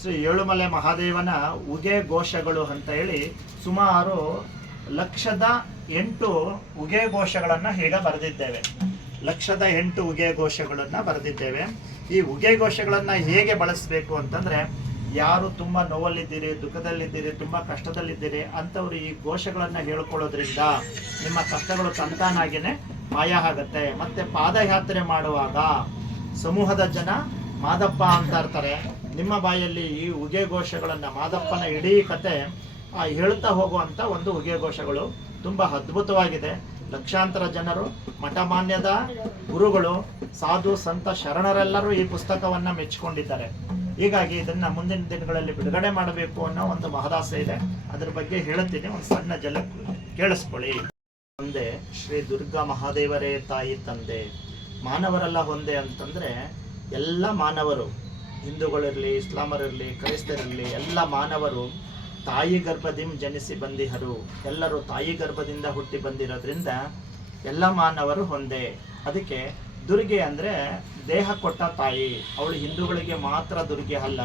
ಶ್ರೀ ಏಳುಮಲೆ ಮಹಾದೇವನ ಉಗೆ ಘೋಷಗಳು ಅಂತ ಹೇಳಿ ಸುಮಾರು 1,08,000 ಉಗೆ ಘೋಷಗಳನ್ನು ಈಗ ಬರೆದಿದ್ದೇವೆ. 1,08,000 ಉಗೆ ಘೋಷಗಳನ್ನು ಬರೆದಿದ್ದೇವೆ. ಈ ಉಗೆ ಘೋಷಗಳನ್ನು ಹೇಗೆ ಬಳಸಬೇಕು ಅಂತಂದರೆ, ಯಾರು ತುಂಬ ನೋವಲ್ಲಿದ್ದೀರಿ, ದುಃಖದಲ್ಲಿದ್ದೀರಿ, ತುಂಬ ಕಷ್ಟದಲ್ಲಿದ್ದೀರಿ ಅಂಥವ್ರು ಈ ಘೋಷಗಳನ್ನು ಹೇಳ್ಕೊಳ್ಳೋದ್ರಿಂದ ನಿಮ್ಮ ಕಷ್ಟಗಳು ತಂತಾನಾಗಿಯೇ ಮಾಯ ಆಗುತ್ತೆ. ಮತ್ತು ಪಾದಯಾತ್ರೆ ಮಾಡುವಾಗ ಸಮೂಹದ ಜನ ಮಾದಪ್ಪ ಅಂತ ಇರ್ತಾರೆ. ನಿಮ್ಮ ಬಾಯಲ್ಲಿ ಈ ಉಗೆ ಘೋಷಗಳನ್ನು, ಮಾದಪ್ಪನ ಇಡೀ ಕತೆ ಹೇಳ್ತಾ ಹೋಗುವಂಥ ಒಂದು ಉಗೆ ಘೋಷಗಳು ತುಂಬ ಅದ್ಭುತವಾಗಿದೆ. ಲಕ್ಷಾಂತರ ಜನರು, ಮಠಮಾನ್ಯದ ಗುರುಗಳು, ಸಾಧು ಸಂತ ಶರಣರೆಲ್ಲರೂ ಈ ಪುಸ್ತಕವನ್ನು ಮೆಚ್ಚಿಕೊಂಡಿದ್ದಾರೆ. ಹೀಗಾಗಿ ಇದನ್ನು ಮುಂದಿನ ದಿನಗಳಲ್ಲಿ ಬಿಡುಗಡೆ ಮಾಡಬೇಕು ಅನ್ನೋ ಒಂದು ಮಹದಾಸೆ ಇದೆ. ಅದ್ರ ಬಗ್ಗೆ ಹೇಳುತ್ತೀನಿ, ಒಂದು ಸಣ್ಣ ಜಲಕ್ ಕೇಳಿಸ್ಕೊಳ್ಳಿ. ಒಂದೇ ಶ್ರೀ ದುರ್ಗಾ ಮಹಾದೇವರೇ ತಾಯಿ ತಂದೆ. ಮಾನವರೆಲ್ಲ ಒಂದೇ ಅಂತಂದರೆ ಎಲ್ಲ ಮಾನವರು, ಹಿಂದೂಗಳಿರಲಿ, ಇಸ್ಲಾಮರಿರಲಿ, ಕ್ರೈಸ್ತರಿರಲಿ, ಎಲ್ಲ ಮಾನವರು ತಾಯಿ ಗರ್ಭದಿಂದ ಜನಿಸಿ ಬಂದಿಹರು. ಎಲ್ಲರೂ ತಾಯಿ ಗರ್ಭದಿಂದ ಹುಟ್ಟಿ ಬಂದಿರೋದ್ರಿಂದ ಎಲ್ಲ ಮಾನವರು ಒಂದೇ. ಅದಕ್ಕೆ ದುರ್ಗೆ ಅಂದರೆ ದೇಹ ಕೊಟ್ಟ ತಾಯಿ. ಅವಳು ಹಿಂದೂಗಳಿಗೆ ಮಾತ್ರ ದುರ್ಗೆ ಅಲ್ಲ,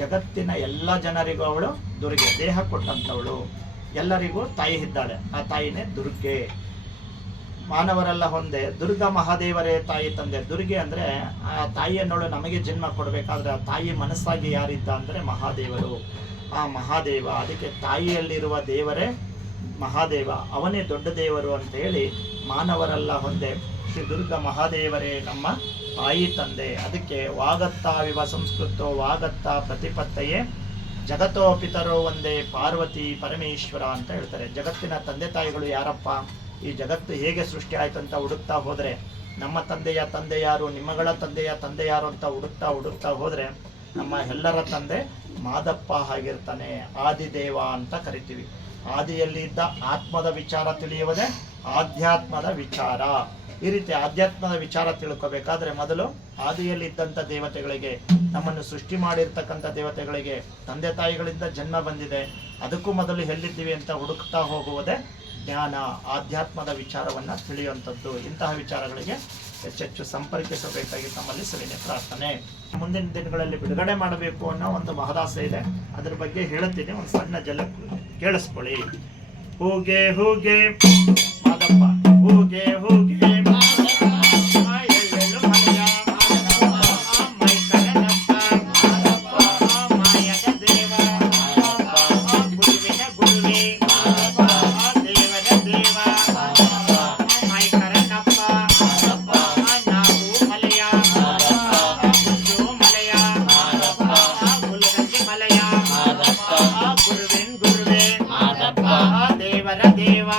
ಜಗತ್ತಿನ ಎಲ್ಲ ಜನರಿಗೂ ಅವಳು ದುರ್ಗೆ. ದೇಹ ಕೊಟ್ಟಂಥವಳು, ಎಲ್ಲರಿಗೂ ತಾಯಿ ಇದ್ದಾಳೆ. ಆ ತಾಯಿನೇ ದುರ್ಗೆ. ಮಾನವರೆಲ್ಲ ಒಂದೇ. ದುರ್ಗಾ ಮಹಾದೇವರೇ ತಾಯಿ ತಂದೆ. ದುರ್ಗೆ ಅಂದರೆ ಆ ತಾಯಿಯನ್ನೋಳು ನಮಗೆ ಜನ್ಮ ಕೊಡಬೇಕಾದ್ರೆ ಆ ತಾಯಿ ಮನಸ್ಸಾಗಿ ಯಾರಿದ್ದ ಅಂದರೆ ಮಹಾದೇವರು. ಆ ಮಹಾದೇವ, ಅದಕ್ಕೆ ತಾಯಿಯಲ್ಲಿರುವ ದೇವರೇ ಮಹಾದೇವ, ಅವನೇ ದೊಡ್ಡ ದೇವರು ಅಂತ ಹೇಳಿ ಮಾನವರೆಲ್ಲ ಒಂದೇ. ಶ್ರೀ ದುರ್ಗಾ ಮಹಾದೇವರೇ ನಮ್ಮ ತಾಯಿ ತಂದೆ. ಅದಕ್ಕೆ ವಾಗತ್ತಾವಿವ ಸಂಸ್ಕೃತೋ ವಾಗತ್ತ ಪ್ರತಿಪತ್ತೆಯೇ ಜಗತ್ತೋ ಪಿತರೋ ಒಂದೇ ಪಾರ್ವತಿ ಪರಮೇಶ್ವರ ಅಂತ ಹೇಳ್ತಾರೆ. ಜಗತ್ತಿನ ತಂದೆ ತಾಯಿಗಳು ಯಾರಪ್ಪ, ಈ ಜಗತ್ತು ಹೇಗೆ ಸೃಷ್ಟಿ ಆಯ್ತು ಅಂತ ಹುಡುಕ್ತಾ ಹೋದರೆ, ನಮ್ಮ ತಂದೆಯ ತಂದೆ ಯಾರು, ನಿಮ್ಮಗಳ ತಂದೆಯ ತಂದೆ ಯಾರು ಅಂತ ಹುಡುಕ್ತಾ ಹೋದರೆ ನಮ್ಮ ಎಲ್ಲರ ತಂದೆ ಮಾದಪ್ಪ ಆಗಿರ್ತಾನೆ. ಆದಿದೇವ ಅಂತ ಕರಿತೀವಿ. ಆದಿಯಲ್ಲಿ ಇದ್ದ ಆತ್ಮದ ವಿಚಾರ ತಿಳಿಯುವುದೇ ಆಧ್ಯಾತ್ಮದ ವಿಚಾರ. ಈ ರೀತಿ ಆಧ್ಯಾತ್ಮದ ವಿಚಾರ ತಿಳ್ಕೋಬೇಕಾದ್ರೆ ಮೊದಲು ಆದಿಯಲ್ಲಿ ಇದ್ದಂಥ ದೇವತೆಗಳಿಗೆ, ನಮ್ಮನ್ನು ಸೃಷ್ಟಿ ಮಾಡಿರ್ತಕ್ಕಂಥ ದೇವತೆಗಳಿಗೆ ತಂದೆ ತಾಯಿಗಳಿಂದ ಜನ್ಮ ಬಂದಿದೆ, ಅದಕ್ಕೂ ಮೊದಲು ಎಲ್ಲಿದ್ದೀವಿ ಅಂತ ಹುಡುಕ್ತಾ ಹೋಗುವುದೇ ಜ್ಞಾನ, ಆಧ್ಯಾತ್ಮದ ವಿಚಾರವನ್ನು ತಿಳಿಯುವಂಥದ್ದು. ಇಂತಹ ವಿಚಾರಗಳಿಗೆ ಹೆಚ್ಚೆಚ್ಚು ಸಂಪರ್ಕಿಸಬೇಕಾಗಿ ತಮ್ಮಲ್ಲಿ ಸವಿನಯ ಪ್ರಾರ್ಥನೆ. ಮುಂದಿನ ದಿನಗಳಲ್ಲಿ ಬಿಡುಗಡೆ ಮಾಡಬೇಕು ಅನ್ನೋ ಒಂದು ಮಹದಾಸೆ ಇದೆ. ಅದ್ರ ಬಗ್ಗೆ ಹೇಳುತ್ತೀನಿ, ಒಂದು ಸಣ್ಣ ಜಲಕ್ ಕೇಳಿಸ್ಕೊಳ್ಳಿ. ಹೂಗೆ ಹೂಗೆ ಮಾದಪ್ಪ, ಹೂಗೆ ಹೂಗೆ ದೇವರ ದೇವ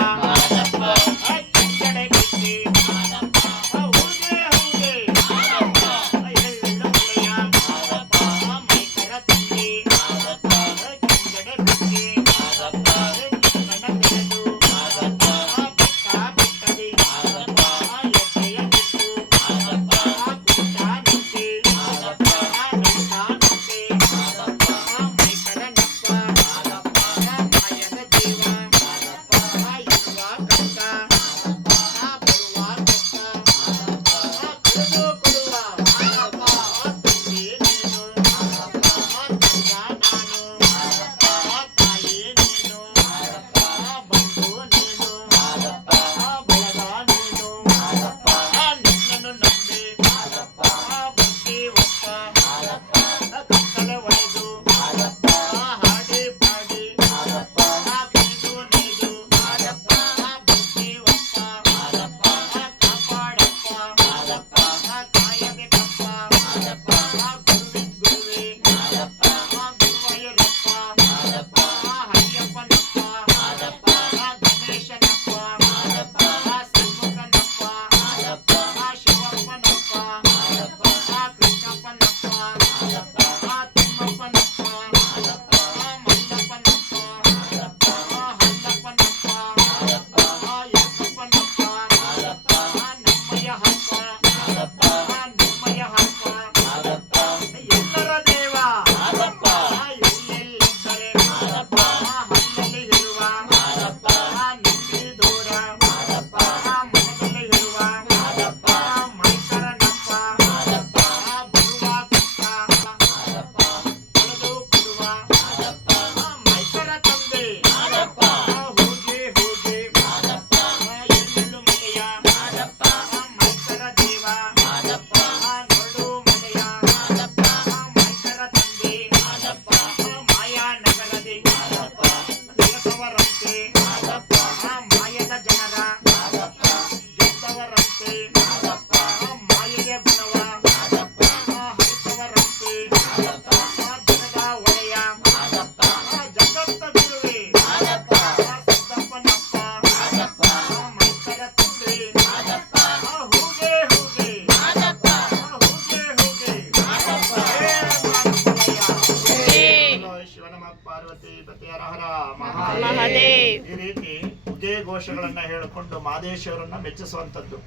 ಶಿವನಮ ಪಾರ್ವತಿ ಪತಿ ಹರ ಹರ ಮಹಾದೇವ್. ಈ ರೀತಿ ಉಗೆ ಘೋಷಗಳನ್ನ ಹೇಳಿಕೊಂಡು ಮಹದೇಶ್ವರನ್ನ ಮೆಚ್ಚಿಸುವಂತದ್ದು.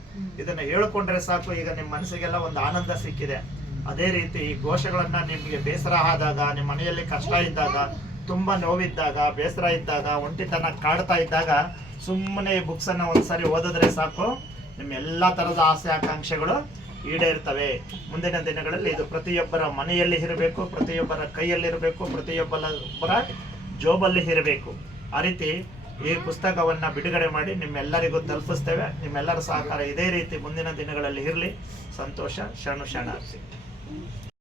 ಇದನ್ನ ಹೇಳಿಕೊಂಡ್ರೆ ಸಾಕು, ಈಗ ನಿಮ್ಮ ಮನಸ್ಸಿಗೆಲ್ಲ ಒಂದು ಆನಂದ ಸಿಕ್ಕಿದೆ. ಅದೇ ರೀತಿ ಈ ಘೋಷಗಳನ್ನ ನಿಮ್ಗೆ ಬೇಸರ ಆದಾಗ, ನಿಮ್ಮ ಮನೆಯಲ್ಲಿ ಕಷ್ಟ ಇದ್ದಾಗ, ತುಂಬಾ ನೋವಿದ್ದಾಗ, ಬೇಸರ ಇದ್ದಾಗ, ಒಂಟಿತನ ಕಾಡ್ತಾ ಇದ್ದಾಗ ಸುಮ್ಮನೆ ಈ ಬುಕ್ಸ್ ಅನ್ನ ಒಂದ್ಸರಿ ಓದಿದ್ರೆ ಸಾಕು, ನಿಮ್ಮ ಎಲ್ಲಾ ತರದ ಆಸೆ ಆಕಾಂಕ್ಷೆಗಳು ಈಡೇರ್ತವೆ. ಮುಂದಿನ ದಿನಗಳಲ್ಲಿ ಇದು ಪ್ರತಿಯೊಬ್ಬರ ಮನೆಯಲ್ಲಿ ಇರಬೇಕು, ಪ್ರತಿಯೊಬ್ಬರ ಕೈಯಲ್ಲಿರಬೇಕು, ಪ್ರತಿಯೊಬ್ಬರ ಜೋಬಲ್ಲಿ ಇರಬೇಕು. ಆ ರೀತಿ ಈ ಪುಸ್ತಕವನ್ನ ಬಿಡುಗಡೆ ಮಾಡಿ ನಿಮ್ಮೆಲ್ಲರಿಗೂ ತಲುಪಿಸ್ತೇವೆ. ನಿಮ್ಮೆಲ್ಲರ ಸಹಕಾರ ಇದೇ ರೀತಿ ಮುಂದಿನ ದಿನಗಳಲ್ಲಿ ಇರಲಿ. ಸಂತೋಷ. ಶರಣು ಶರಣಾರ್ಥಿ.